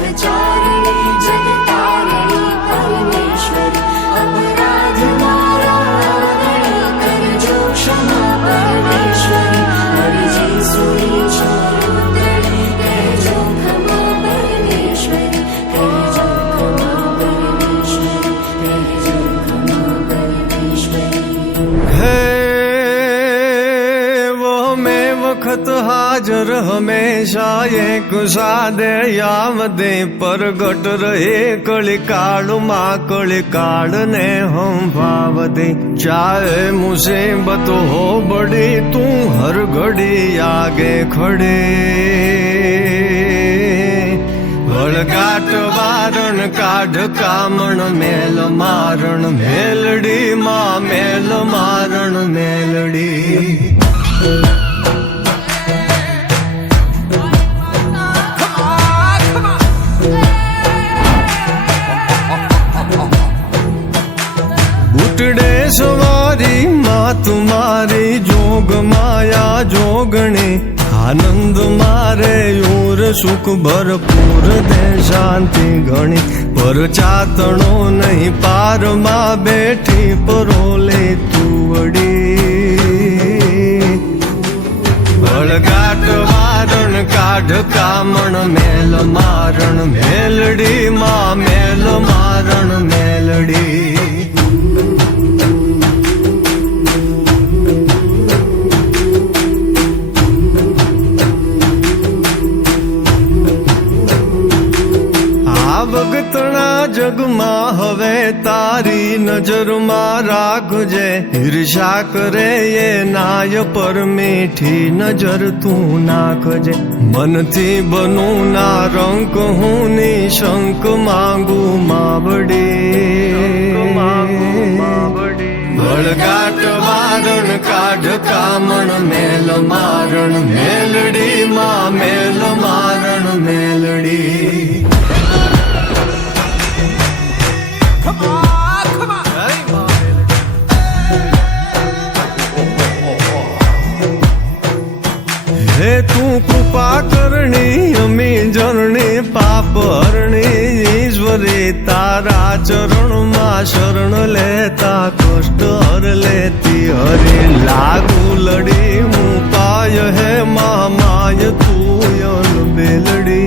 सहचारिणी जगतारिणी परमेश्वरी अपराध नारायणी करजो क्षमा परमेश्वरी हरिजी सुनी छोरुद्रणी करजो क्षमा परमेश्वरी करजो क्षमा परमेश्वरी करजो क्षमा परमेश्वरी। वखत हाजर हमेशा एक सादे यावदे परगट रहे कलिकाल माँ कलिकाल ने हम भाव दे चाहे मुसीबत हो बड़ी तू हर घड़ी आगे खड़े वळगाट वारण काढ कामण मेल मारण मेलडी माँ मेल मारण मेलडी। बूटड़े सवारी माँ तुम्हारी जोग माया जोगणी आनंद मारे यूर सुख भरपूर दे शांति घणी पर चातणो नहीं पार माँ बैठी परोले तू वड़ी वळगाट वारण काढ कामण मेल मारण मेलडी माँ मेल मारण मेलडी। भगतना जगमा हवे तारी नजर में राखजे ईर्षा करे ये नाय पर मीठी नजर तू नाखजे मन थी बनू ना रंक हूँ निशंक मांगू मावड़ी वळगाट वारण काढ कामण मेल मारण मेलडी माँ मेल मारण मेलडी। हे तू कृपा करणी अमी जरणी पाप हरणी ईश्वरी तारा चरण मा शरण लेता कष्ट हर लेती हरि लागू लड़ी मुपाय है माय तू यन बेलड़ी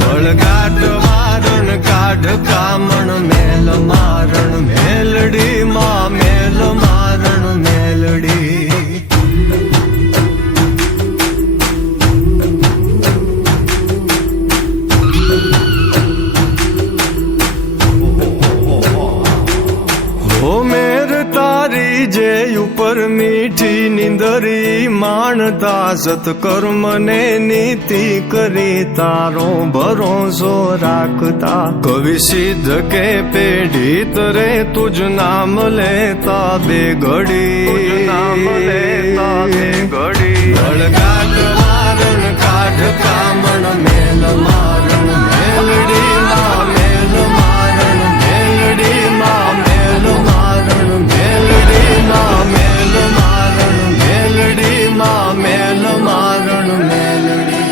वळगाट वारण काढ कामण मेल मारण मेलडी माँ मेल मारण मेलडी। ओ मेर तारी जे ऊपर मीठी निंदरी मानता सत्कर्म ने नीति करी तारो भरोसो राखता कवि सिद्ध के पेढ़ी तरे तुझ नाम लेता बेघड़ी वळगाट वारण काढ कामण मेल मारण मेलडी माँ मेल मारण मेलडी माँ मेल मारण मेलडी माँ मेल मारण मेलडी माँ मेल मारण मेलडी।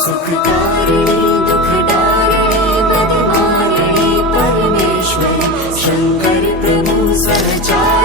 सुखकारिणी दुखदारिणी नदमारिणी परमेश्वरी शंकर प्रभु सहचारिणी